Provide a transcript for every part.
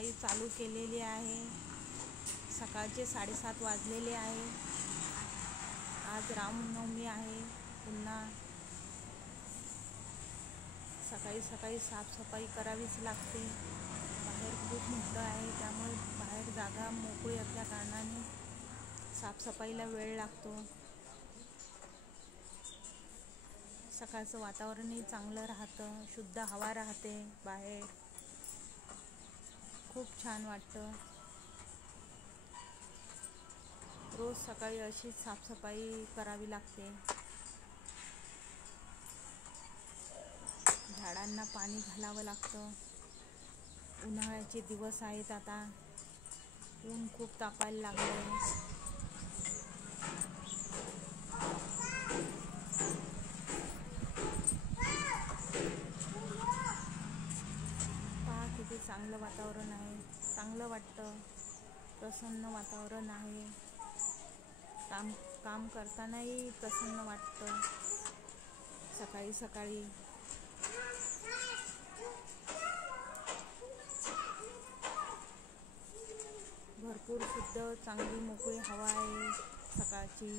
साफसफाई चालू केलेली आहे। सकाळचे 7:30 वाजलेले आहे। आज रामनवमी आहे। पुन्हा सकाळी सकाळी साफसफाई करावीच लागते। बाहेर खूप मोठं आहे, त्यामुळे बाहेर जागा मोकळी असल्या कारणाने साफसफाईला वेळ लागतो। सकाळचं वातावरणही चांगलं राहतं, शुद्ध हवा राहते, बाहेर खूप छान वाटतं। रोज सकाळी अशीच साफसफाई करावी लागते। झाडांना पाणी घालावं लागतं। उन्हाळ्याचे दिवस आहेत, आता ऊन खूप तापायला लागले। पहा किती चांगलं वातावरण आहे, चांगलं वाटतं, प्रसन्न वातावरण आहे। काम करतानाही प्रसन्न वाटतं सकाळी सकाळी। भरपूर शुद्ध चांगली मोकळी हवा आहे सकाळची।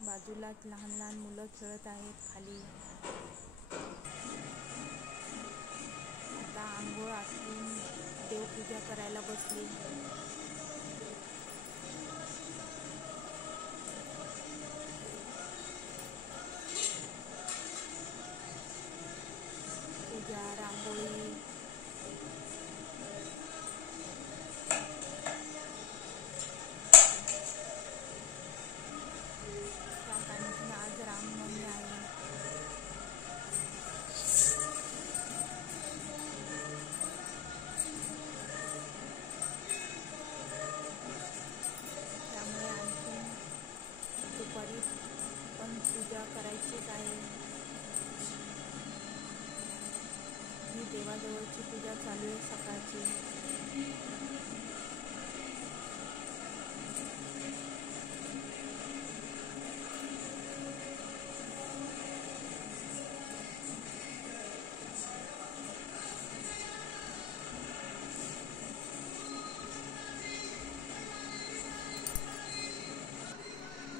बाजूलाच लहान लहान मुलं खेळत आहेत खाली। आता आंघोळ आटून देवपूजा करायला बसली। पूजा, रांगोळी, त्यात आज रामनवमी आहे। त्यामुळे आणखी दुपारी पण पूजा करायचीच आहे। ही देवाजवळची पूजा चालू आहे सकाळची।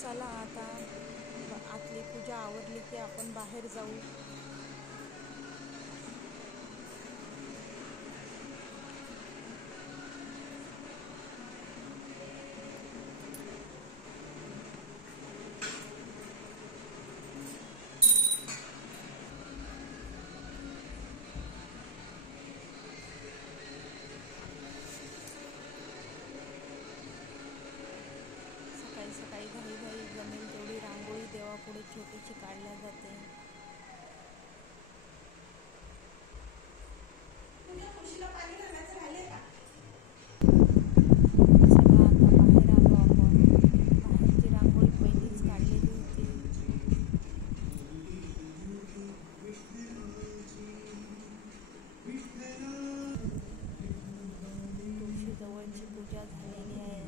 चला आता आतली पूजा आवरली की आपण बाहेर जाऊ। सकाळी घाई जमेल तेवढी रांगोळी देवापुढे छोटीशी काढल्या जाते। चला आता बाहेर आलो आपण। बाहेरची रांगोळी पहिलीच काढलेली होती। तुळशी जवळची पूजा झालेली आहे।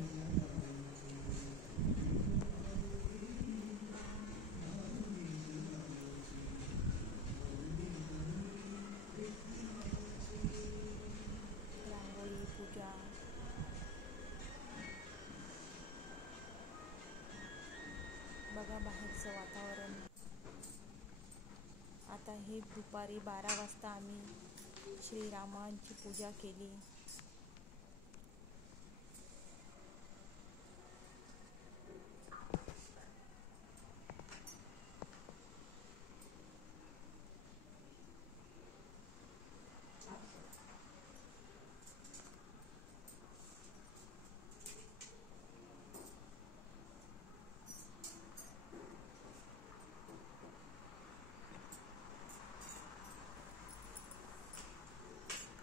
रांगोळी पूजा, बघा बाहेरचं वातावरण। आता हे दुपारी 12 वाजता आम्ही श्रीरामांची पूजा केली।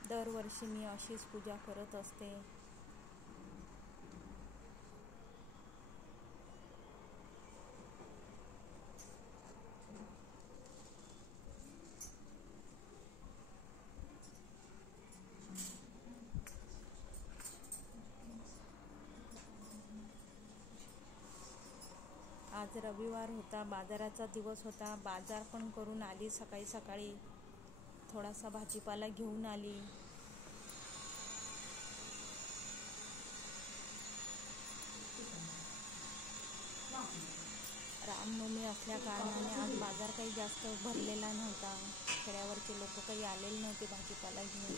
दरवर्षी मी अशीच पूजा करत असते। आज रविवार होता, बाजाराचा दिवस होता। बाजार पण करून आली सकाळी सकाळी। थोडासा भाजीपाला घेऊन आली। रामनवमी असल्या कारणाने आज बाजार काही जास्त भरलेला नव्हता. खेड्यावरचे लोक काही आलेले नव्हते भाजीपाला घेऊन.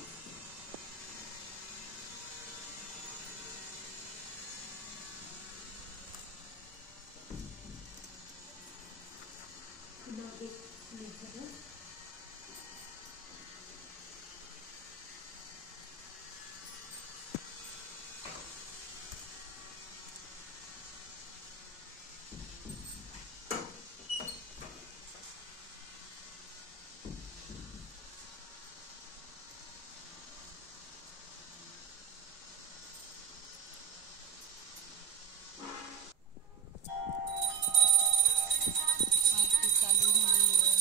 आरती चालू झालेली आहे.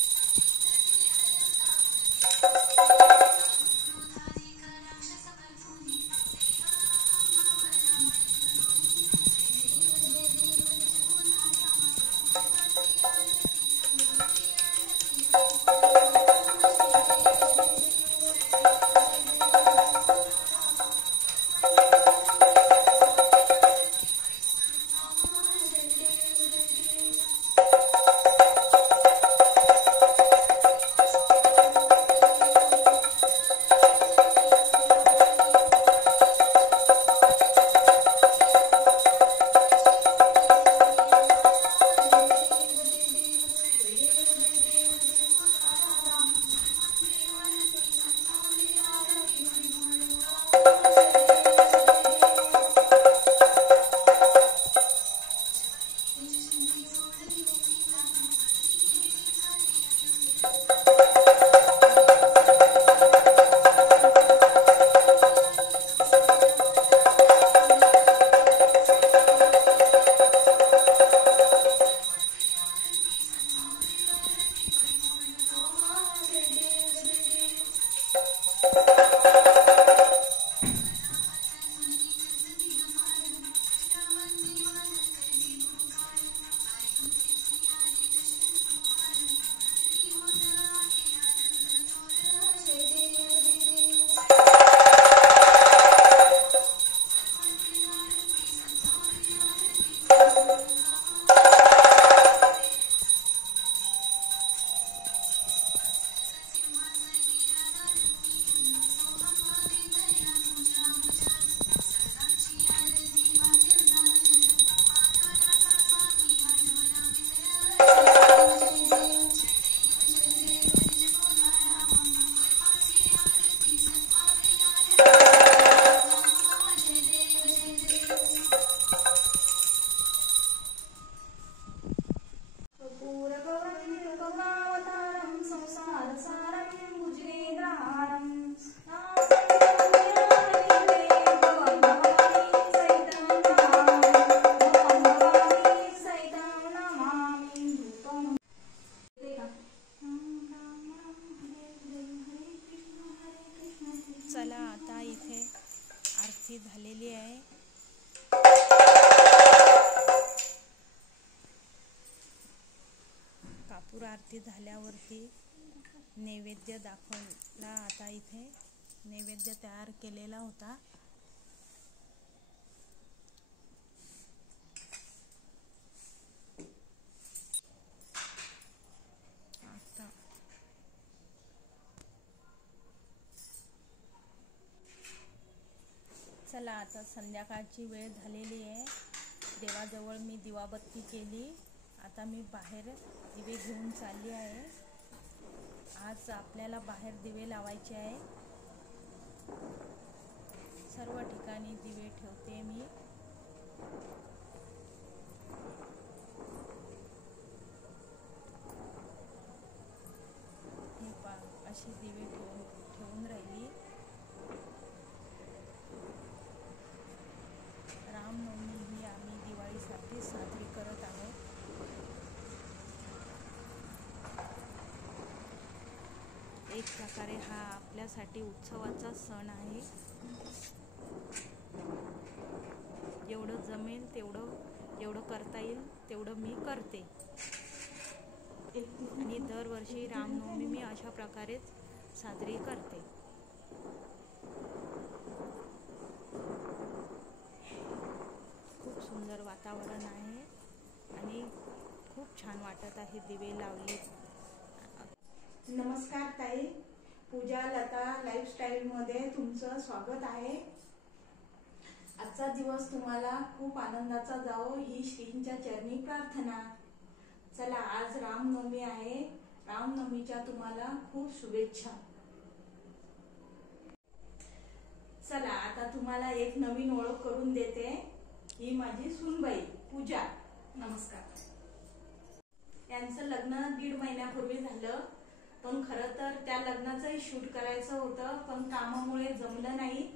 चला आता इथे आरती झालेली आहे. कापूर आरती झाल्यावरती नैवेद्य दाखवला. आता इथे नैवेद्य तयार केलेला होता. आता चला आता संध्याकाळची वेळ झालेली आहे. देवाजवळ मी दिवाबत्ती केली. आता मी बाहेर दिवे घेऊन चालली आहे. आज आपल्याला बाहेर दिवे लावायचे आहे. सर्व ठिकाणी दिवे ठेवते मी. हे पहा अशी दिवे ठेवून राहिली. रामनवमी ही आम्ही दिवाळीसाठी साजरी करत आहोत. एक प्रकारे हा आपल्यासाठी उत्सवाचा सण आहे. जेवढं जमेल जेवढं करता येईल तेवढं मी करते. आणि दरवर्षी रामनवमी मी अशा प्रकारेच साजरी करते. खूप सुंदर वातावरण आहे आणि खूप छान वाटत आहे दिवे लावले. नमस्कार ताई, पूजा लता लाईफस्टाईलमध्ये तुमचं स्वागत आहे. आजचा दिवस तुम्हाला खूप आनंदाचा जावो ही श्रींच्या चरणी प्रार्थना. चला, आज रामनवमी आहे. रामनवमीच्या तुम्हाला खूप शुभेच्छा. चला, आता तुम्हाला एक नवीन ओळख करून देते. ही माझी सूनबाई पूजा. नमस्कार. यांचं लग्न 1.5 महिन्यापूर्वी झालं, पण खरं तर त्या लग्नाचंही शूट करायचं होतं, पण कामामुळे जमलं नाही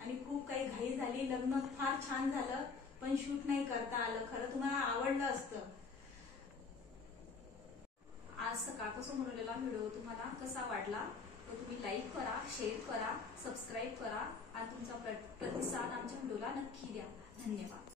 आणि खूप काही घाई झाली. लग्न फार छान झालं, पण शूट नाही करता आलं. खरं तुम्हाला आवडलं असतं. आज सकाळपासून बनवलेला व्हिडिओ तुम्हाला कसा वाटला तो तुम्ही लाईक करा, शेअर करा, सबस्क्राईब करा आणि तुमचा प्रतिसाद आमच्या व्हिडिओला नक्की द्या. धन्यवाद.